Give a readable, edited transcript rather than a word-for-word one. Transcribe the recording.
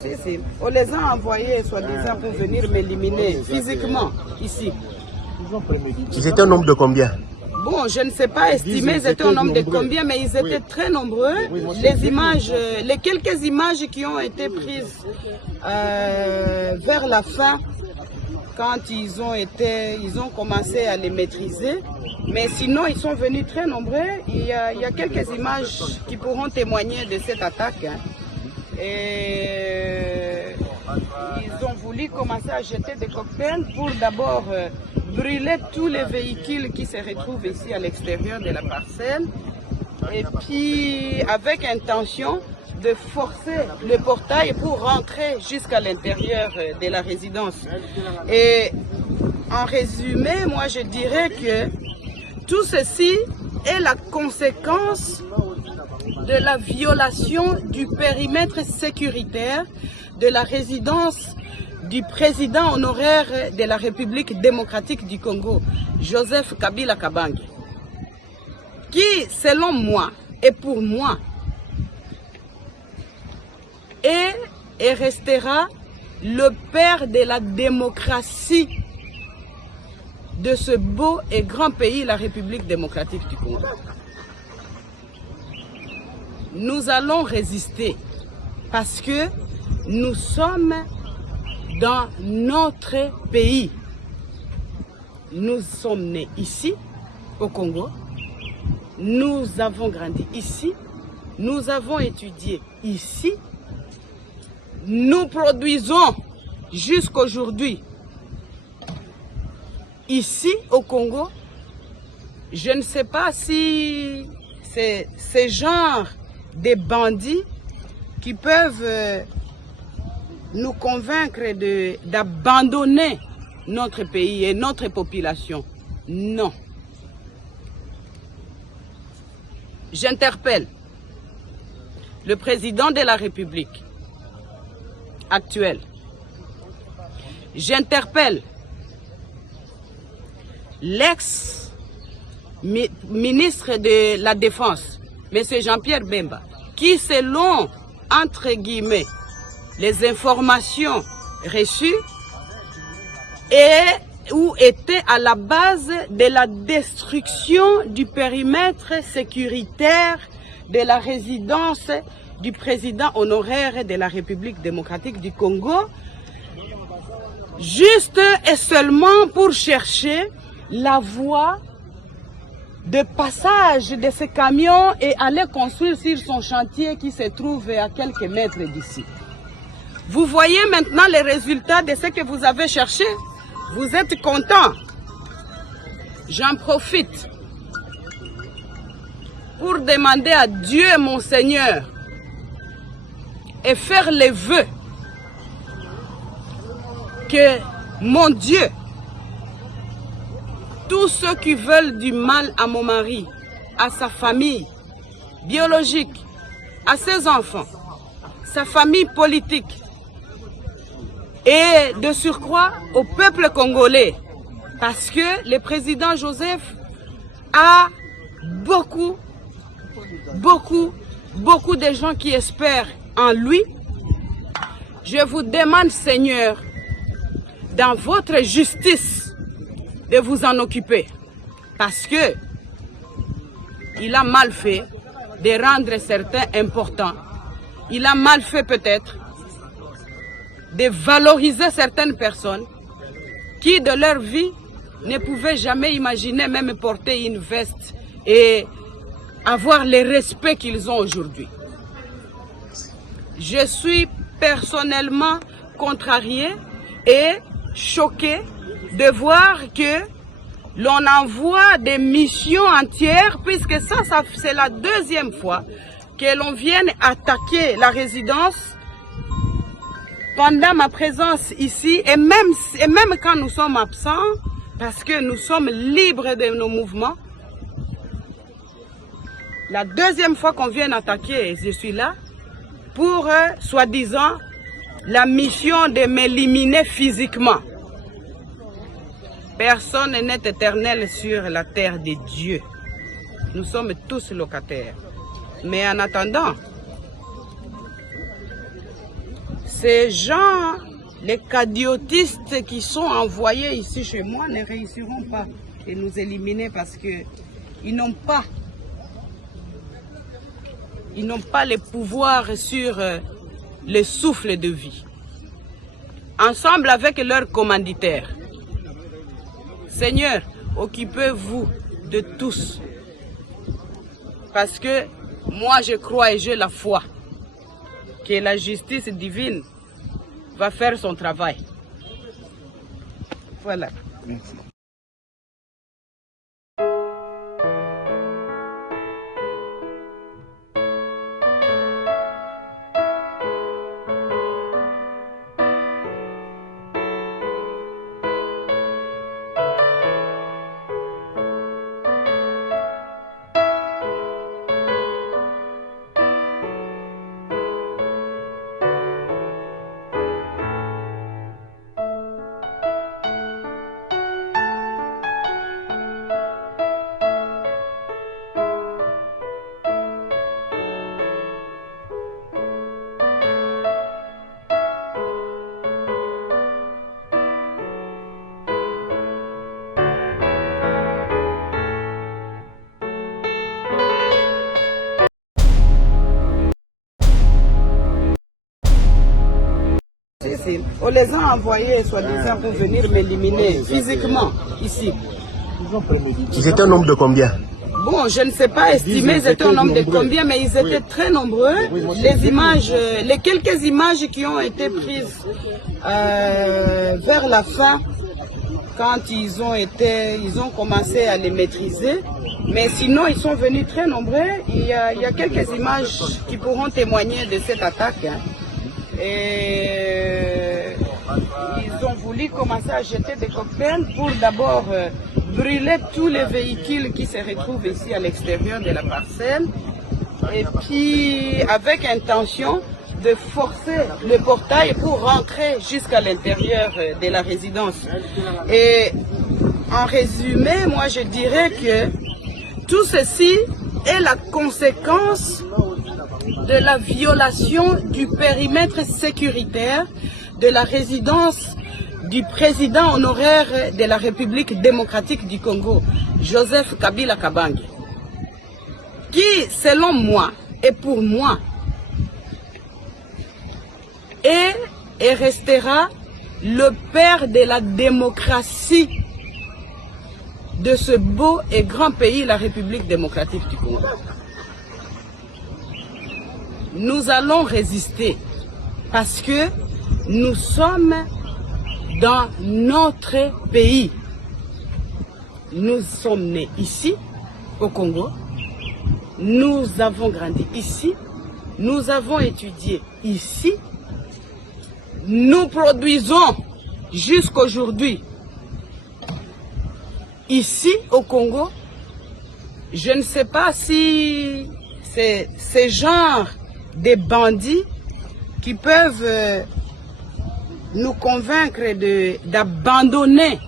On les a envoyés, soi-disant, pour venir m'éliminer physiquement, ici. Ils étaient un nombre de combien? Bon, je ne sais pas estimer, ils étaient un nombre de combien, mais ils étaient très nombreux. Les images, les quelques images qui ont été prises vers la fin, quand ils ont commencé à les maîtriser. Mais sinon, ils sont venus très nombreux. Il y a quelques images qui pourront témoigner de cette attaque. Et ils ont voulu commencer à jeter des cocktails pour d'abord brûler tous les véhicules qui se retrouvent ici à l'extérieur de la parcelle. Et puis, avec intention de forcer le portail pour rentrer jusqu'à l'intérieur de la résidence. Et en résumé, moi je dirais que tout ceci est la conséquence de la violation du périmètre sécuritaire de la résidence du président honoraire de la République démocratique du Congo, Joseph Kabila Kabange, qui, selon moi et pour moi, est et restera le père de la démocratie de ce beau et grand pays, la République démocratique du Congo. Nous allons résister parce que nous sommes dans notre pays. Nous sommes nés ici, au Congo. Nous avons grandi ici. Nous avons étudié ici. Nous produisons jusqu'aujourd'hui ici au Congo. Je ne sais pas si c'est ce genre de bandits qui peuvent nous convaincre d'abandonner notre pays et notre population. Non. J'interpelle le président de la République actuel. J'interpelle l'ex-ministre de la Défense, M. Jean-Pierre Bemba, qui, selon, entre guillemets, les informations reçues, était à la base de la destruction du périmètre sécuritaire de la résidence du président honoraire de la République démocratique du Congo, juste et seulement pour chercher la voie de passage de ce camion et aller construire sur son chantier qui se trouve à quelques mètres d'ici. Vous voyez maintenant les résultats de ce que vous avez cherché. Vous êtes content. J'en profite pour demander à Dieu, mon Seigneur, et faire les vœux que, mon Dieu, tous ceux qui veulent du mal à mon mari, à sa famille biologique, à ses enfants, sa famille politique et de surcroît au peuple congolais, parce que le président Joseph a beaucoup de gens qui espèrent en lui. Je vous demande, Seigneur, dans votre justice, de vous en occuper, parce que il a mal fait de rendre certains importants. Il a mal fait peut-être de valoriser certaines personnes qui, de leur vie, ne pouvaient jamais imaginer même porter une veste et avoir le respect qu'ils ont aujourd'hui. Je suis personnellement contrariée et choquée de voir que l'on envoie des missions entières, puisque ça c'est la deuxième fois que l'on vienne attaquer la résidence pendant ma présence ici, et même quand nous sommes absents, parce que nous sommes libres de nos mouvements. La deuxième fois qu'on vient attaquer, je suis là pour, soi-disant, la mission de m'éliminer physiquement. Personne n'est éternel sur la terre de Dieu. Nous sommes tous locataires. Mais en attendant, ces gens, les cadiotistes qui sont envoyés ici chez moi ne réussiront pas de nous éliminer parce qu'ils n'ont pas le pouvoir sur le souffle de vie. Ensemble avec leurs commanditaires. Seigneur, occupez-vous de tous. Parce que moi je crois et j'ai la foi que la justice divine va faire son travail. Voilà. Merci. On les a envoyés, soi-disant, pour venir m'éliminer physiquement, ici. Ils étaient un nombre de combien? Bon, je ne sais pas estimer, ils étaient un nombre de combien, mais ils étaient très nombreux. Les images, les quelques images qui ont été prises vers la fin, quand ils ont commencé à les maîtriser. Mais sinon, ils sont venus très nombreux. Il y a quelques images qui pourront témoigner de cette attaque. Hein. Et ils ont voulu commencer à jeter des cocktails pour d'abord brûler tous les véhicules qui se retrouvent ici à l'extérieur de la parcelle. Et puis avec intention de forcer le portail pour rentrer jusqu'à l'intérieur de la résidence. Et en résumé, moi je dirais que tout ceci est la conséquence de la violation du périmètre sécuritaire de la résidence du président honoraire de la République démocratique du Congo, Joseph Kabila Kabange, qui, selon moi et pour moi, est et restera le père de la démocratie de ce beau et grand pays, la République démocratique du Congo. Nous allons résister parce que nous sommes dans notre pays. Nous sommes nés ici, au Congo. Nous avons grandi ici. Nous avons étudié ici. Nous produisons jusqu'aujourd'hui ici au Congo. Je ne sais pas si c'est ce genre de bandits qui peuvent nous convaincre d'abandonner